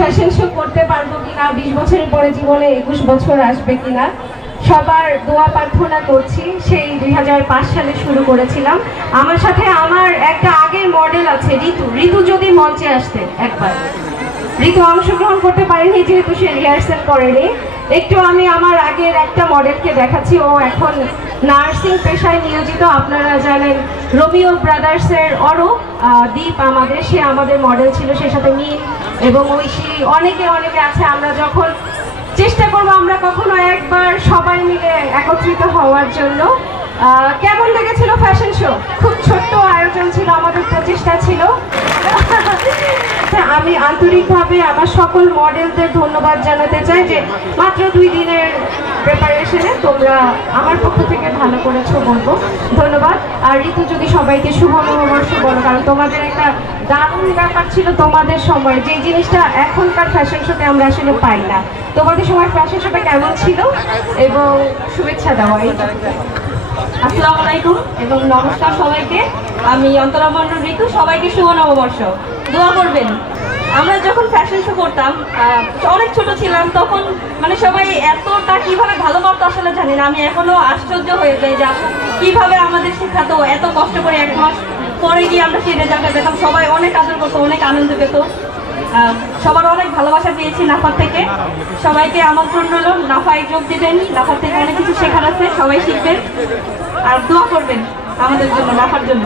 Fashion show করতে পারবো কিনা, 20 বছরের পরে জীবনে 21 বছর আসবে কিনা, সবার দোয়া প্রার্থনা করছি। সেই 2005 সালে শুরু করেছিলাম। আমার সাথে আমার একটা আগের মডেল আছে ঋতু। ঋতু যদি মঞ্চে আসতে একবার, ঋতু অংশগ্রহণ করতে পারেনি যেহেতু সে রিহার্সাল করেনি। একটু আমি আমার আগের একটা মডেলকে দেখাচ্ছি। ও এখন নার্সিং পেশায় নিয়োজিত। আপনারা জানেন রোমিও ব্রাদার্সের অরূপ দীপ আমাদের, সে আমাদের মডেল ছিল। সে সাথে মিম এবং ঐশী অনেকে আছে। আমরা যখন চেষ্টা করবো আমরা কখনো একবার সবাই মিলে একত্রিত হওয়ার জন্য। কেমন লেগেছিল ফ্যাশন শো? খুব ছোট্ট আয়োজন ছিল, আমাদের প্রচেষ্টা ছিল। আমি আন্তরিকভাবে আমার সকল মডেলদের ধন্যবাদ জানাতে চাই যে মাত্র 2 দিনের প্রিপারেশনে তোমরা আমার পক্ষ থেকে ভালো করেছো বলবো। ধন্যবাদ। আর ঋতু যদি সবাইকে শুভ নববর্ষ বলো, কারণ তোমাদের একটা দারুণ ব্যাপার ছিল তোমাদের সময়, যে জিনিসটা এখনকার ফ্যাশন শোতে আমরা আসলে পাই না। তোমাদের সময় ফ্যাশন শোটা কেমন ছিল এবং শুভেচ্ছা দেওয়া। আসসালামু আলাইকুম এবং নমস্কার সবাইকে। আমি অন্তরা মণ্ডল ঋতু। সবাইকে শুভ নববর্ষ। দোয়া করবেন। আমরা যখন ফ্যাশন শো করতাম, অনেক ছোট ছিলাম তখন, মানে সবাই এতটা কিভাবে ভালো করতো আসলে জানি না। আমি এখনো আশ্চর্য হয়ে যাই যে কিভাবে আমাদের শেখাতো, এত কষ্ট করে 1 মাস পরে গিয়ে আমরা সেই রেজাল্টটা পেতাম। সবাই অনেক আদর করতো, অনেক আনন্দ পেত। সবার অনেক ভালোবাসা পেয়েছি নাফার থেকে। সবাইকে আমন্ত্রণ রইল, নাফায় যোগ দেবেন। নাফার থেকে অনেক কিছু শেখার আছে, সবাই শিখবেন আর দোয়া করবেন আমাদের জন্য, নাফার জন্য।